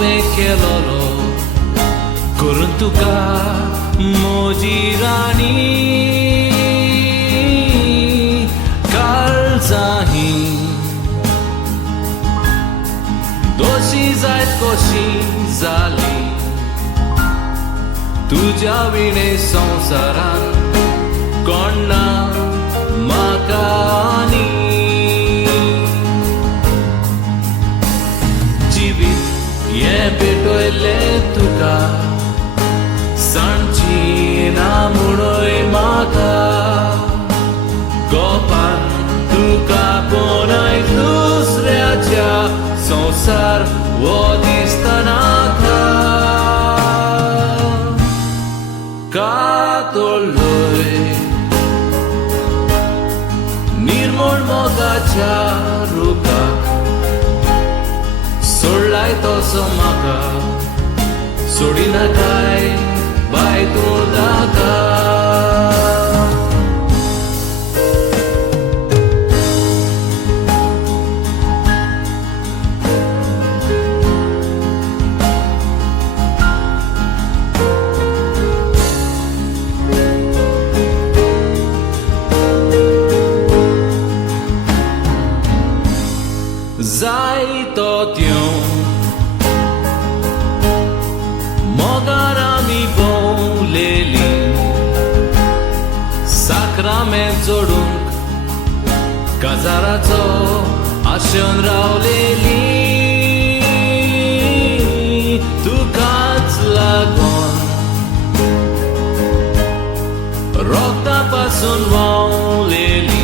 हांवें केलोलो करून तुका म्हजी राणी काळजांनी दोशी जायत कशी जाली तुज्या विणे संवसारान कोण ना म्हाका आनी जिवीत हें भेटयलें तुका सांची ना म्हणूय म्हाका गोपान तुका पोनय दुसऱ्याच्या संसार वो दिसतना कातोलोय निर्मळ मोगाच्या रुखाक सोडलाय तसो म्हाका सोडिना काय बाय तूं नाका जायतो त्यो मोगार आमी भोंवलेली साक्रामेंत जोडूंक काजाराचो आशेन रावलेली तुकाच लागून रोगता पासून व्हांवलेली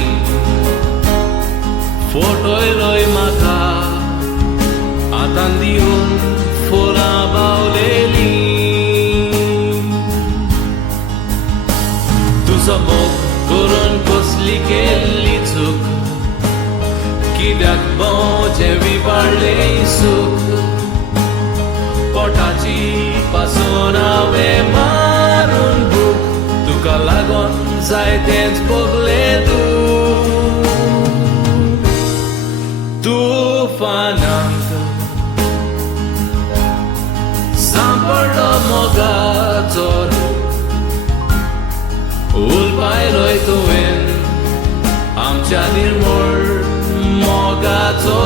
फोटोय रोय म्हाका आतां दिवन फुलां बावलेली तुजो मोग करून कसली केल्ली चूक कित्याक बोजे विबाडलें सूख पोटाची पासून हांवें मारून भूक तुका लागून जायतेंच भोगलें तुफानांत सांपडलो मोगाचो उलपायलोय तुवें आमच्या निर्मळ मोगाचो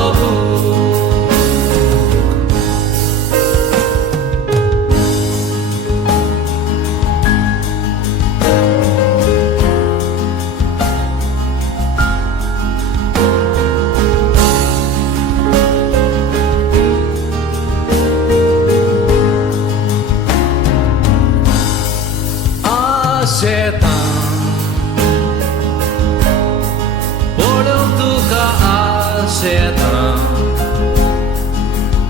पडोवंक तुका आशेतां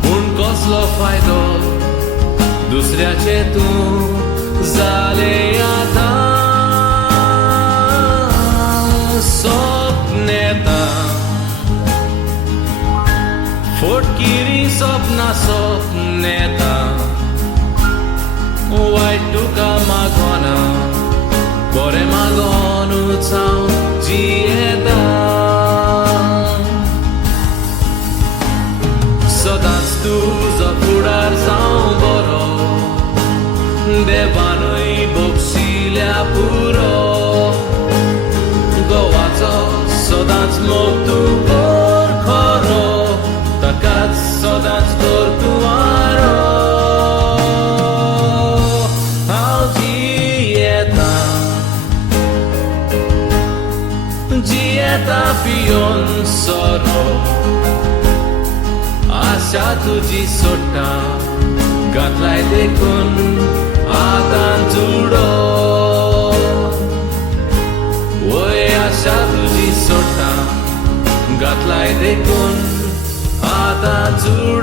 पूण कसलो फायदो दुसऱ्याचे तूं जालें आतां सपनेतां फोटकिरी सपनां सपनेतां वायट तुका मागोना बरें मागोनूच हांव जियेतां सदांच तुजो फुडार जावं बरो देवानूय बक्षिल्या पुरो गोवाचो सदांच मोग तूं कर खरो ताकाच सदांच कर तुवारो जियेता पियोन सोरो आशा तुजी सोडटा घातलाय देखून आतां जुडो वय आशा तुजी सोडटा घातलाय देखून आतां जुडो